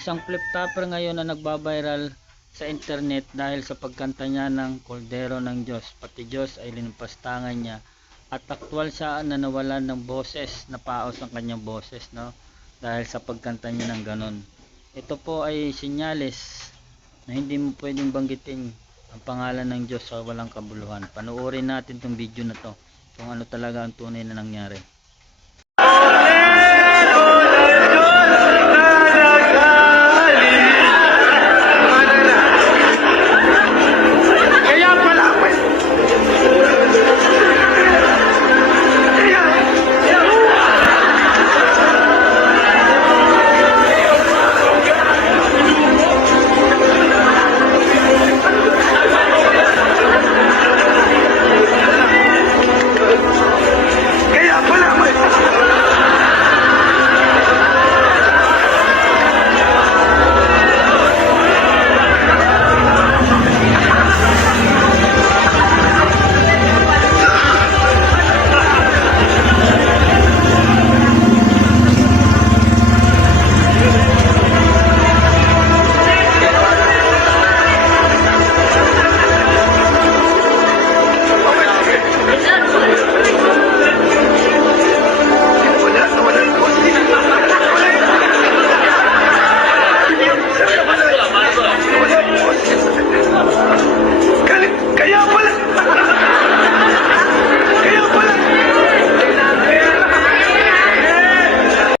Isang flip topper ngayon na nagbabiral sa internet dahil sa pagkanta niya ng Koldero ng Diyos. Pati Diyos ay linimpastangan niya. At aktwal siya na nawalan ng boses, napaos ang kanyang boses, no? Dahil sa pagkanta niya ng ganon. Ito po ay sinyales na hindi mo pwedeng banggitin ang pangalan ng Diyos sa walang kabuluhan. Panoorin natin tong video na to kung ano talaga ang tunay na nangyari.